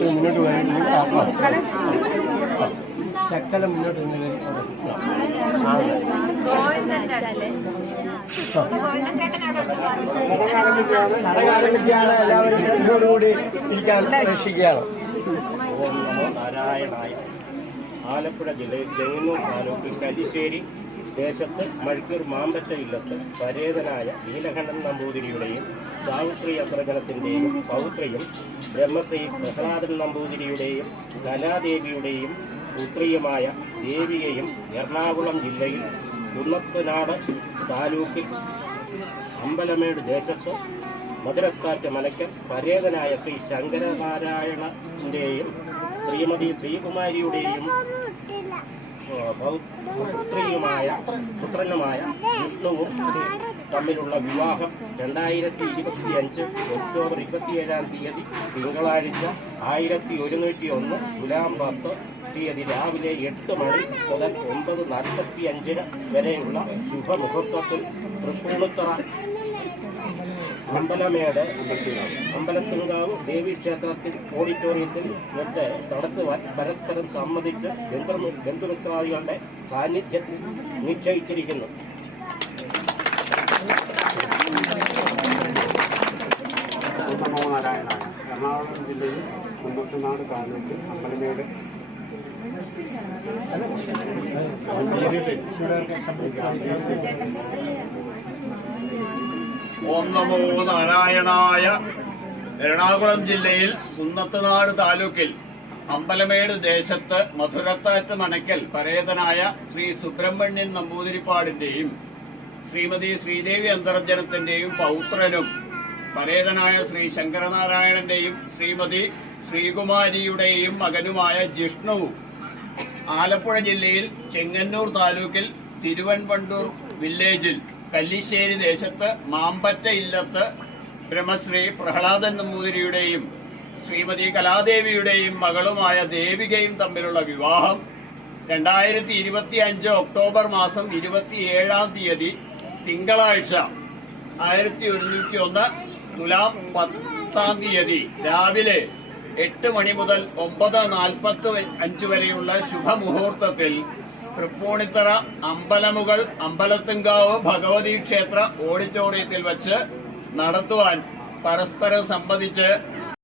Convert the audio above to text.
മുന്നോട്ട് ശക്കല മുന്നോട്ട് എല്ലാവരും ഇതിനോടുകൂടി ഇരിക്കാൻ രക്ഷിക്കുകയാണ്. നാരായണായ. ആലപ്പുഴ ജില്ലയിൽ ചെങ്ങന്നൂർ താലൂക്കിൽ കല്ലിശ്ശേരി ദേശത്ത് മഴക്കൂർ മാമ്പറ്റ ഇല്ലത്ത് പരേതനായ നീലകണ്ഠൻ നമ്പൂതിരിയുടെയും സാവിത്രി അഗ്രജനത്തിൻ്റെയും പൗത്രിയും ബ്രഹ്മശ്രീ പ്രഹ്ലാദൻ നമ്പൂതിരിയുടെയും കലാദേവിയുടെയും പുത്രിയുമായ ദേവിയെയും എറണാകുളം ജില്ലയിൽ കുന്നത്തനാട് താലൂക്കിൽ അമ്പലമേട് ദേശത്ത് മധുരക്കാറ്റ് മനക്കൽ പരേതനായ ശ്രീ ശങ്കരനാരായണൻ്റെയും ശ്രീമതി ശ്രീകുമാരിയുടെയും പുത്രനുമായ വിഷ്ണുവും തമ്മിലുള്ള വിവാഹം 2025 ഒക്ടോബർ 27-ാം തീയതി തിങ്കളാഴ്ച 1101 തുലാം 10 തീയതി രാവിലെ 8 മണി മുതൽ 9:45 വരെയുള്ള ശുഭമുഹൂർത്തത്തിൽ തൃപ്പൂണിത്തറ അമ്പലത്തുങ്കാവ് ദേവീക്ഷേത്രത്തിൽ ഓഡിറ്റോറിയത്തിൽ വെച്ച് നടത്തുവാൻ പരസ്പരം സമ്മതിച്ച് ബന്ധുമിത്രാദികളുടെ സാന്നിധ്യത്തിൽ നിശ്ചയിച്ചിരിക്കുന്നു. നാരായണായ. എറണാകുളം ജില്ലയിൽ കുന്നത്തനാട് താലൂക്കിൽ അമ്പലമേട് ഓം നമോ നാരായണായ. എറണാകുളം ജില്ലയിൽ കുന്നത്തനാട് താലൂക്കിൽ അമ്പലമേട് ദേശത്ത് മധുരത്താറ്റ് മനക്കൽ പരേതനായ ശ്രീ സുബ്രഹ്മണ്യൻ നമ്പൂതിരിപ്പാടിന്റെയും ശ്രീമതി ശ്രീദേവി അന്തർജനത്തിന്റെയും പൗത്രനും പരേതനായ ശ്രീ ശങ്കരനാരായണന്റെയും ശ്രീമതി ശ്രീകുമാരിയുടെയും മകനുമായ ജിഷ്ണുവും ആലപ്പുഴ ജില്ലയിൽ ചെങ്ങന്നൂർ താലൂക്കിൽ തിരുവൻവണ്ടൂർ വില്ലേജിൽ കല്ലിശ്ശേരി ദേശത്ത് മാമ്പറ്റ ഇല്ലത്ത് ബ്രഹ്മശ്രീ പ്രഹ്ലാദൻ നമ്പൂതിരിയുടെയും ശ്രീമതി കലാദേവിയുടെയും മകളുമായ ദേവികയും തമ്മിലുള്ള വിവാഹം 2025 ഒക്ടോബർ മാസം 27-ാം തീയതി തിങ്കളാഴ്ച 1101 തുലാം 10-ാം തീയതി രാവിലെ 8 മണി മുതൽ 9:45 വരെയുള്ള ശുഭമുഹൂർത്തത്തിൽ തൃപ്പൂണിത്തറ അമ്പലമുകൾ അമ്പലത്തുങ്കാവ് ഭഗവതി ക്ഷേത്ര ഓഡിറ്റോറിയത്തിൽ വച്ച് നടത്തുവാൻ പരസ്പരം സംബന്ധിച്ച്